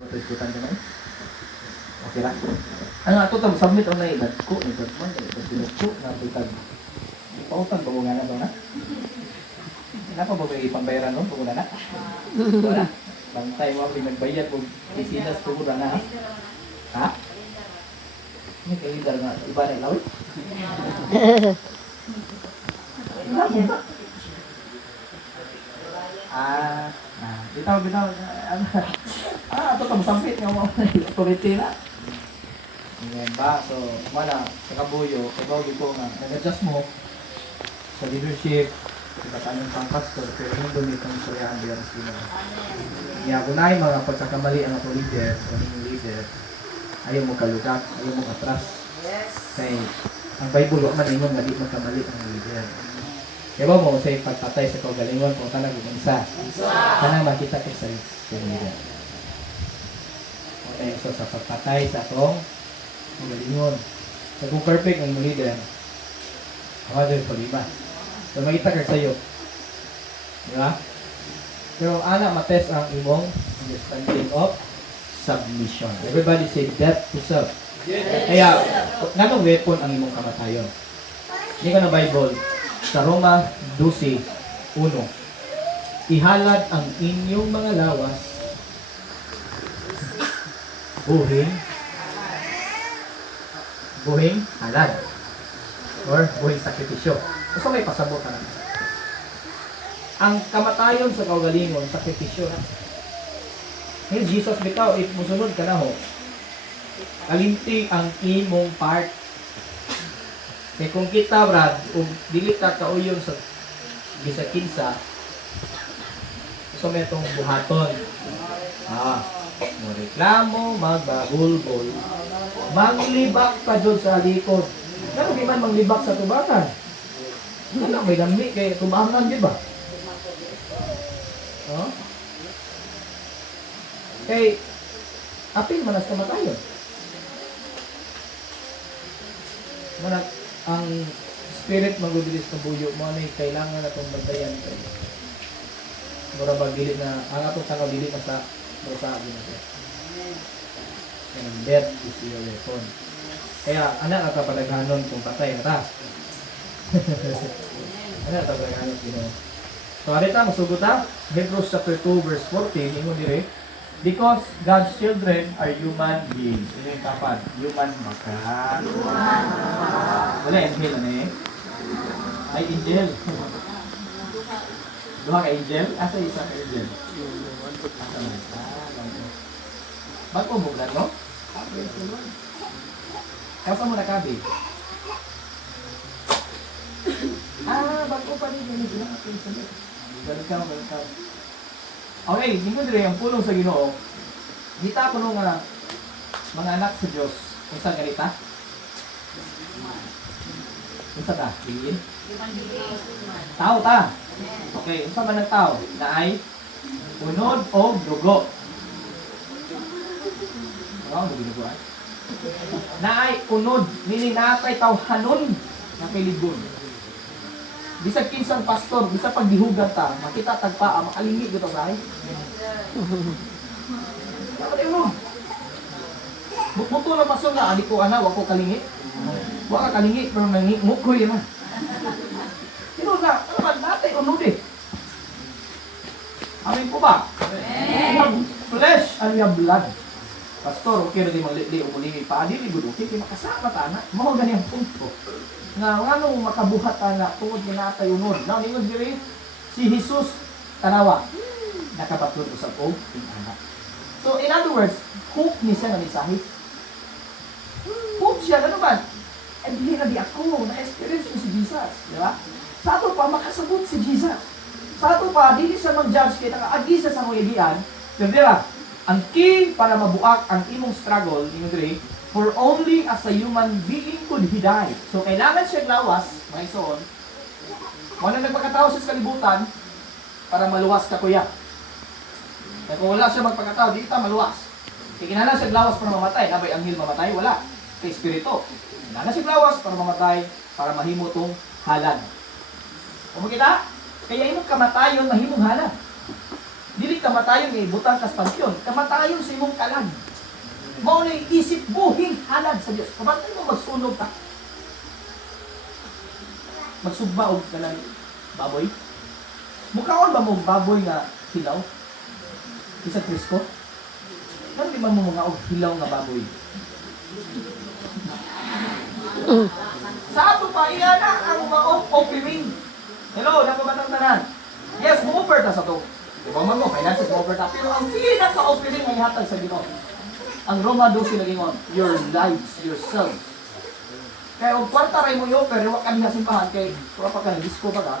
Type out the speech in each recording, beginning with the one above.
Ikutan ka na eh. Okay lang. Ano ato tang submit ang nailad ko, nailad man, nailad ko, napitag. Pautan pa mo nga na ito na? Napa ba may pambayaran nun? Paguna na? Wala. Bantay mo, pinagbayad mo, isinas po na ha? Ha? May kalidar nga, iba na ilaw eh? Bitaw. Ito tang sampit nga mo, authority na. Ngayon ba? So, mana, sa kabuyo, kagawin ko nga, nag-adjust mo sa leadership, sa kanong pang pastor, pero yung dumit ang istoryahan bilang sila. Kaya kunay mga pagkakamali ang ato leader, ang leader, ayaw mo kalugat, ayaw mo katras. Kaya, ang Bible, wak man ingon nga di magkamali ang leader. Kaya ba mo, sa pagpatay sa kaugalingon, kung tanang gumansa, tanang makita ko sa leader. Okay, so sa pagpatay sa atong magalingon. So kung perfect ang leader, ako din po lima. So makita ka sa'yo. Di ba? Pero ana matest ang imong understanding of submission. Everybody say death to self. Kaya, nanong weapon ang imong kamatayon? Hindi ka na Bible. Sa Roma 12:1. Ihalad ang inyong mga lawas, buhing halad or buhing sakripisyo. So may pasabot ka na. Ang kamatayon sa kaugalingon, sakripisyo na. Hey, Jesus bitaw, if musunod ka na ho, kalimti ang imong part. Kaya kung kita, Brad, kung dili ka kauyon sa gisakinsa, so may itong buhaton. Mo reklamo, magbahulbol, manglibak pa dyan sa likod. Ano di man manglibak sa tubakan? Ano, may dami kay tubangan, di ba? Kay, apil manas kamatayon. Manak, ang spirit magudilis ng buyo mo, ano kailangan na itong bantayan kayo. Mura ba gilit na, ang atong tanaw gilit na sa rosabi na siya. And death is your weapon. Kaya, anak at kapadaghanon kung patay na ta. Anak at kapadaghanon sino. So, arita, masugot ha? Hebrews chapter 2 verse 14, ingon dire, because God's children are human beings. Ito yung kapad. Human baka. Wala, angel ano eh? Ay, angel. Duha ka angel? Asa isa ka angel? Ba't mo buglan mo? Kasa mo nakabi? Ba't mo pa rin yung ganun ka. Okay, hindi dire ang pulong sa Ginoo. Kita ko nung mga anak sa Diyos. Kung saan ganita? Kung saan ta? Tingin? Tao ta. Okay, kung saan man ng tao? Na ay unod o dugo. Ano ang dugo? Na ay unod. Meaning nakay tawhanon na kay ligon. Bisag kinsang pastor, bisag pagdihugan ta, makita tagpa, makalingi gito say. Dapat mo. Buto na pastor na ani ko ana, wa ko kalingi. Wa ka kalingi pero nangi mukoy man. Sino na, ano man natay unod eh. Amin po ba? Amen. Flesh and your blood. Pastor, okay na di mali o mulingi pa, di ligod, okay, makasama ta na. Mao gani ang punto. Nga nganong makabuhat ana tungod ni natay unod. Now ningon diri si Jesus tanawa nakapatlod usab og anak. So in other words, hope ni siya nga mensahe. Hope siya ano ba? And dili na di ako na experience ko si Jesus, di ba? Sa ato pa makasabot si Jesus. Sa ato pa dili siya mag-judge kay nakaagi sa sangoyagian. Pero di ba? Ang key para mabuak ang imong struggle ningon diri, for only as a human being could he die. So, kailangan siya lawas, mga isoon. Wala nagpagkatao siya sa kalibutan para maluwas ka kuya. Kaya kung wala siya magpagkatao, di kita maluwas. Kaya kinala siya lawas para mamatay. Nabay anghel mamatay? Wala. Kaya espiritu. Kinala siya lawas para mamatay, para mahimo itong halad. Kung makita, kaya imong kamatayon, mahimong halad. Dili dili kamatayon nga ibutang kas pansyon. Kamatayon sa imong kalag. Mao na isip buhing halad sa Dios. Kabantay mo magsunog ka. Magsugba og kanang baboy. Mukaon ba mo baboy nga hilaw? Isa Kristo? Ano di man mo mga og hilaw nga baboy? Sa ato pa iya na ang maong offering. Hello, napabatang tanan. Yes, mo-offer ta sa to. Diba man mo, finances mo-offer ta. Pero ang pinaka-offering ay hatag sa Ginoo. Ang Roma 12 nagingon, your lives, yourselves. Kaya kung kwarta rin mo i-offer, huwag kami nasimbahan kay kung pa ka nag-disco pa ka,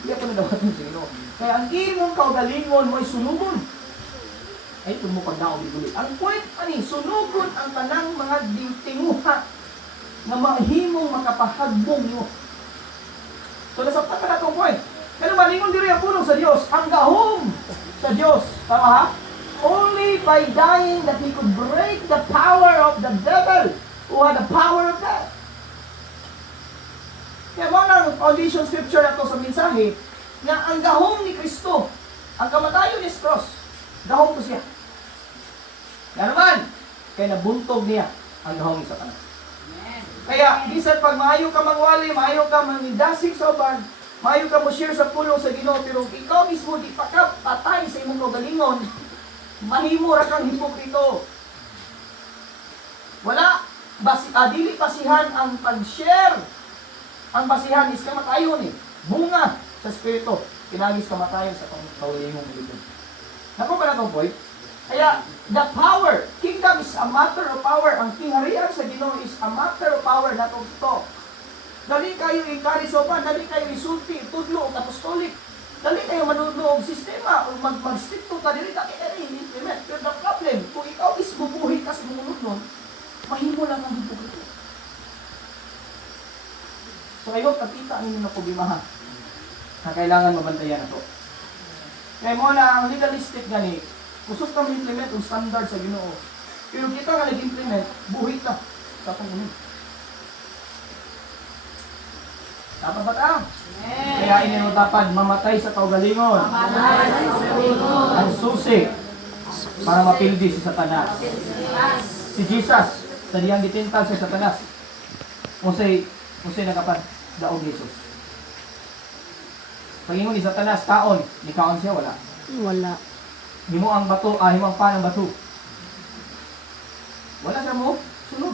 hindi ako nadawatan sa Ginoo. Kaya ang imong kaugalingon mo ay sunugon. Ay, ito mo pagdaong bigulit. Ang point, sunugon ang tanang mga tinguha na mahimong makapahagbong mo. So, nasabtan ka na itong point. Pero malingon diri ang pulong sa Diyos, ang gahom sa Diyos. Tama ha? Only by dying that He could break the power of the devil who had the power of death. Kaya mo ang foundation scripture na ito sa mensahe na ang gahom ni Kristo, ang kamatayon ni cross, gahom ko siya. Yan naman, kaya nabuntog niya ang gahom ni Satanas. Kaya, bisan pag maayo ka mangwali, maayo ka mangidasig sa uban, maayo ka mo share sa pulong sa Ginoo, pero ikaw mismo di pa ka patay sa imong kaugalingon, mahimo ra kang hipokrito. Wala, dili basihan ang pag-share. Ang basihan is kamatayon eh. Bunga sa Espiritu. Kinagis kamatayon sa kaugalingong dito. Naku ba na itong point? Kaya, the power, kingdom is a matter of power. Ang kingharian sa Ginoo is a matter of power na ito. Dali kayo i-karisopan, dali kayo isulti, tudlo, apostolic. Dali kayo manuno og sistema, o mag-stricto ka dili, dali kayo i-implement. Pero the problem, kung ikaw is bubuhay ka sa munod nun, mahimo lang ang hipokrito. So, ayaw, kapita ninyo na problemahan na kailangan mabantayan na ito. Kaya mo na, ang legalistic gani, kusog ka ma-implement ang standard sa Ginoo. Pero kita nga nag-implement, buhay ka sa pangunin. Dapat ba ta? Kaya inino dapat mamatay sa kaugalingon. Ang susi para mapildi si Satanas. Si Jesus, sa diyang gitintal si Satanas. Unsay nakapan daog ni Jesus. Pagingon ni Satanas taon, ni kaon siya wala. Wala. Himo ang bato, himo ang pan ang bato. Wala siya mo, sunod.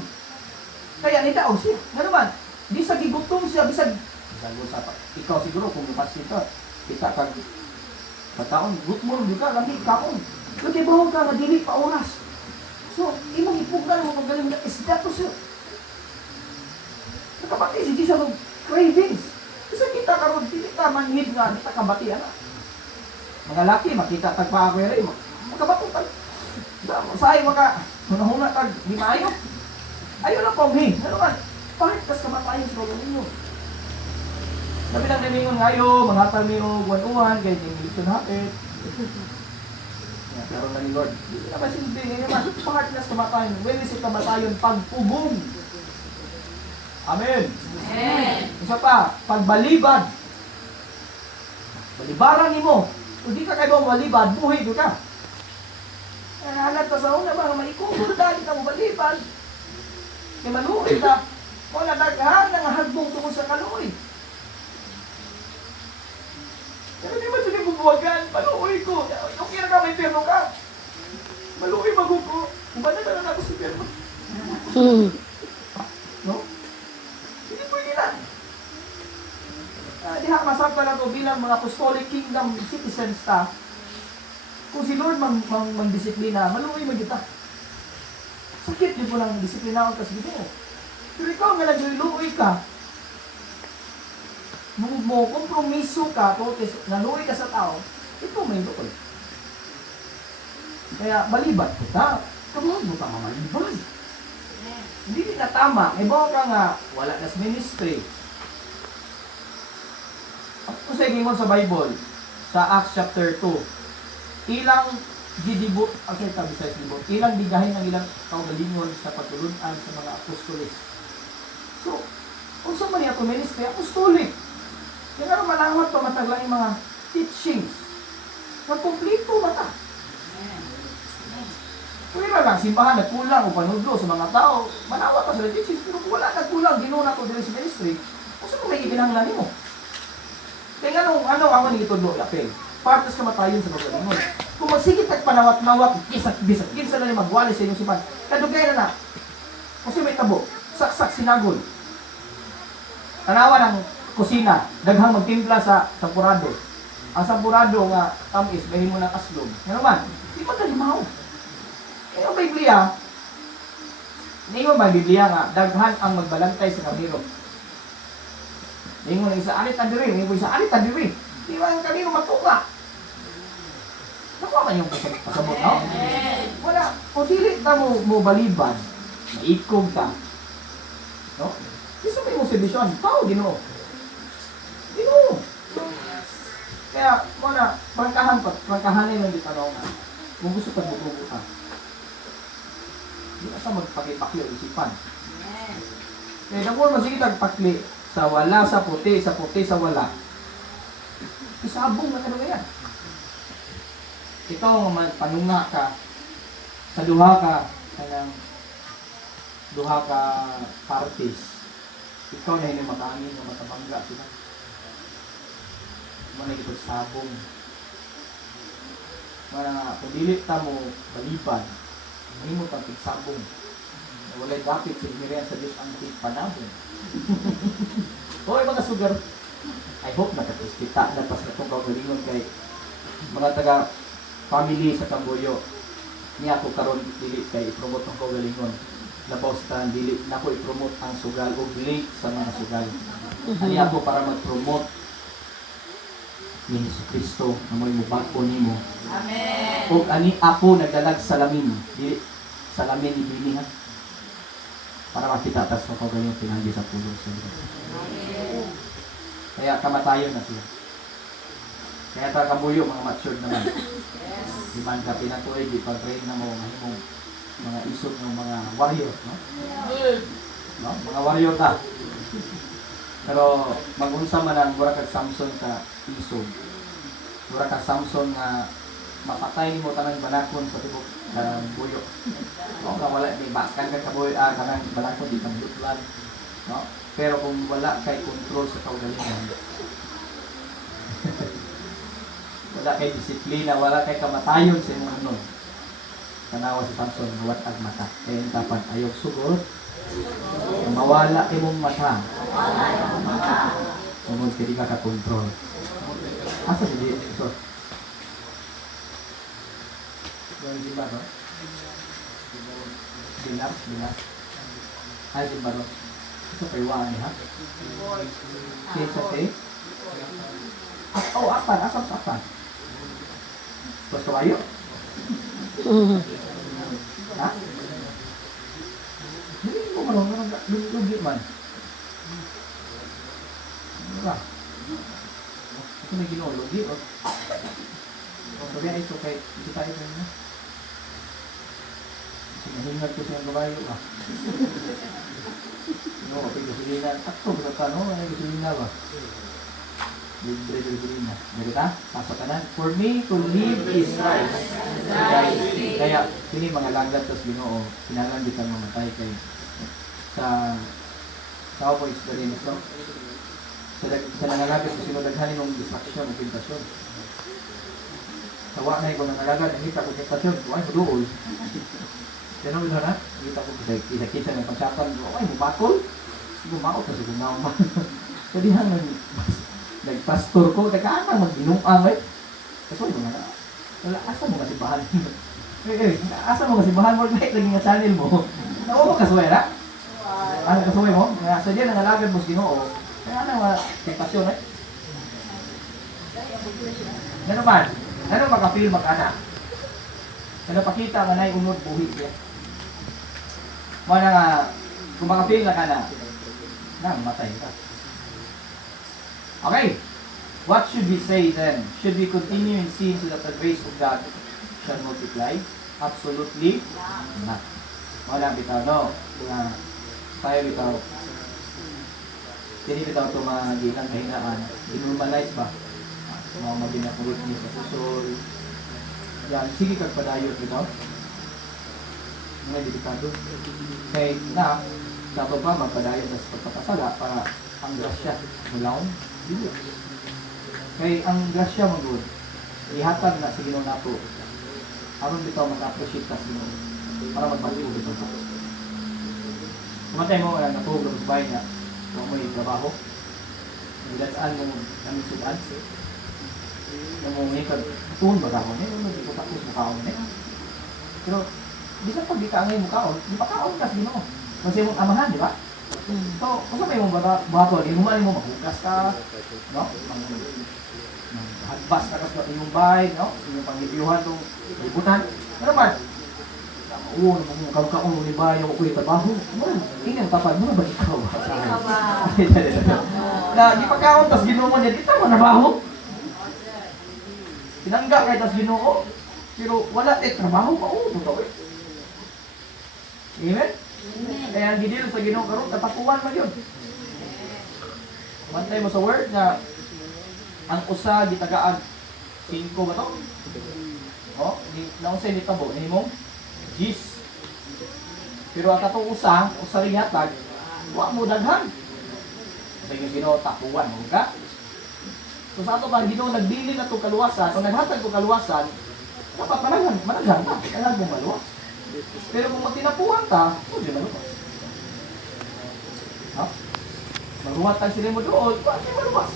Kaya ni daog siya. Nga naman, di sa gigutom siya, bisag ikaw siguro kung lupas kita, kita kag pataon, gutmon juga lagi kaon. Lagi bahong ka nga dili pa oras. So, imong ipugan mo pagaling na isdato siya. Nakabati si Jesus ng cravings. Kasi kita karon dili ka manhid nga, di ta kabati ana. Mga laki makita tagpa-awere, makabato tag. Say maka hunahuna tag di maayo. Ayo na po mi. Ano man? Bakit kas kamatayon sa ulo ninyo? Sabi lang namingon ngayo, mga talmiro, buwan-uwan, kaya yung election hapit. Pero na ni Lord, hindi naman silbi ngayon naman. Pangatlas kamatayon. When is it kamatayon? Pagpugong. Amen. Amen. Isa pa, pagbalibad. Balibaran ni mo. Kung di ka kayo malibad, buhay doon ka. Halat pa sa una ba, maikugod dahil ka mo balibad. Kaya maluoy ka. Wala daghan nga hagbong tungkol sa kaluoy. Pero di ba sila bubuwagan? Maluoy ko. Okay na ka, may perno ka. Maluoy magugo. Kung ba na ako sa perno? No? Hindi pwede na. Diha, masakta na ito bilang mga apostolic kingdom citizens ta. Kung si Lord mang-disiplina, maluoy magita. Sakit yun po lang disiplina ko kasi dito. Pero ikaw nga nagluloy ka, mo kompromiso ka, naluoy ka sa tao, ito may lukol. Kaya balibad ko ta, kamahal mo ka mamalibad. Hindi na tama, may bawa ka nga, wala na sa ministry. Kung sa ingon sa Bible, sa Acts chapter 2, ilang didibot, okay, tabi sa didibot, ilang digahin ng ilang kaugalingon sa patulunan sa mga apostolis. So, kung sa man ito ministry, apostolic. Kaya nga manangat pa mataglang yung mga teachings. Magkumplito ba ta? Pwera lang, simbahan, nagkulang o panudlo sa mga tao, manawat pa sila, Jesus, pero kung wala nagkulang, ginuna ko din sa ministry, kung saan mo may ikinanglan mo? Kaya ano ang ito do, apel? Partas kamatayon sa pagkalingon. Kung magsigit at panawat-nawat, bisat, kinsa na ni magwali sa inyong sipan, kadugay na. Kasi may tabo, saksak sinagol. Tanawa ng kusina, daghang magtimpla sa sampurado. Ang sampurado nga tamis, bahin mo ng aslog. Ano man, di ba kalimaw? Kaya ang Biblia, ningon ba Biblia nga, daghan ang magbalantay sa kamero. Ningon isa alit adiri, ningon isa alit adiri. Di ba ang kanino matuka? Nakuha man yung pasabot, no? Wala, kung dili ta mo baliban, maikog ta. No? Isa may mong servisyon, tao, Ginoo. Ginoo. Kaya, muna, pangkahanin ng ditanong na, kung gusto ka bubugo ka, hindi na sa magpakipakli o isipan. Kaya nakuha mo sige nagpakli sa wala, sa puti, sa wala. Isabong na ano yan. Ikaw panunga ka sa duha ka parties. Ikaw na hindi makangin o matabangga sila. Mga ipagsabong. Mga kung dilit ta mo baliban, hindi mo pang pigsabong. Walay dapit sa inirian sa Diyos ang panabong. Hoy mga sugar, I hope nakatiskita na pas na itong kagalingon kay mga taga-family sa Camboyo. Niya ako karon dili kay i-promote ang kagalingon. Labaw sa dili na ko i-promote ang sugal o link sa mga sugal. Ani ako para mag-promote ni Jesucristo na mo'y mubagpo nimo. Amen. O ani ako nagdalag salamin, dili salamin ni Bini ha. Para makita tas ko ganyan pinagi sa pulo sa Diyos. Amen. Kaya kamatayon na siya. Kaya ta Camboyo mga matured naman. Yes. Di man ka pinatuloy, di pag-train na mo mahimong mga isog ng mga warrior, no? No? Mga warrior ta. Pero mag-unsa man ang mura kag Samson ka isog. Mura kag Samson nga mapatay nimo tanang banakon sa tibok buyo. No, nga wala ni bakan ka kaboy kanang banakon di kang lutlan. No? Pero kung wala kay control sa kaugalingon, wala kay disiplina, wala kay kamatayon sa imong ano. Tanawa si Samson, huwat ag mata. Kaya yung tapan, ayok sugod. Mawala imong mata. Tungod ka di ka ka-control. Asa si Diyo? Ito. Yung di ba, no? Bilas. Ay, di ba, no? Ito kayo waan niya, ha? Kesa te? Apan. Asap sa apan. Basta kayo? Ha? Hindi ko man, lugi man. Ano ba? Ito may ginoo, lugi o? Sabi na ito kay, ito tayo sa inyo. Sinahingat ko siya gabayo ba? No, okay, gasolina. Takto, basta ka, no? Ay, gasolina ba? Libre gasolina. Ganita? Pasok ka na. For me, to live is right. Kaya, sini mga langgat tas Ginoo, kinalang di kang mamatay kay sa tao po experience, no? Sa nangalagad ko sinulaghanin ng distraction o tentasyon. Tawa na yung nangalagad, nakita ko tentasyon, ay, maduol. Ganun nila na, nakita ko kita ng pagsapan, ay, bumakol. Bumakol kasi gumawa. So, dihan nagpastor ko, nagkaanang mag-inuang, eh. Kasi mga na, wala, asa mo kasi bahan mo? Asa mo kasi bahan mo, kahit lagi nga channel mo. Nakuha ka kasuway na? Ano kasuway mo? Sa diyan, nangalagad mo sa Ginoo. Kaya ano, tentasyon, eh. Ano man? Ano makapil mag-anak? Ano pakita nga na unod buhi siya? Mga nga, kung makapil na ka na, matay ka. Okay, what should we say then? Should we continue in sin so that the grace of God shall multiply? Absolutely not. Wala bitaw, no? Tayo bitaw. Hindi bitaw ito mga ginang kahinaan. Inormalize ba? Mga maginakulit niya sa susol. Yan, sige kagpadayot bitaw. Mga delikado. Kaya na, dato pa magpadayon sa pagpapasala para ang grasya mulaon. Dili. Kaya ang grasya mo good, ihatag na sa Ginoo nato. Aron bitaw mag-appreciate ka sa Ginoo para magbalik mo bitaw ka. Kumatay mo na natulog sa bahay niya, kung may trabaho, nilansaan mo kami sudan, na mo may katuon ba ako, may hindi ko tapos mukhaon eh. Pero, di sa pag di ka ngayon mukhaon, di pa kaon ka sa Ginoo. Kasi mong amahan, di ba? So, kung may mong bato, di mo maghugas ka, no? Hagbas ka sa iyong bahay, no? Inyong pangibiuhan itong libutan. Ano man? Oo, kaon mo ni bahay, ako kuya trabaho. Hindi ang tapad mo na ba ikaw? Ikaw ba? Na, di pa kaon, tas Ginoo niya, di tama na baho. Tinangga kay tas Ginoo, pero wala trabaho pa, oo, gawin. Amen? Kaya ang gidil sa Ginoo karon katapuan man yun. Bantay mo sa word na ang usa gitagaan 5 ba to? Oh, di naunsa ni tabo nimo? Gis. Pero ang katong usa ring hatag, wa mo daghan. Sa yung Ginoo tapuan mo ka. So sa ato ba Ginoo nagbili na to kaluwasan, o naghatag ko kaluwasan, dapat managhan ta, kailangan mo maluwas. Pero kung magtinapuan ka, hindi maluwas. Ha? Maluwas tayo sila mo doon, bakit maluwas?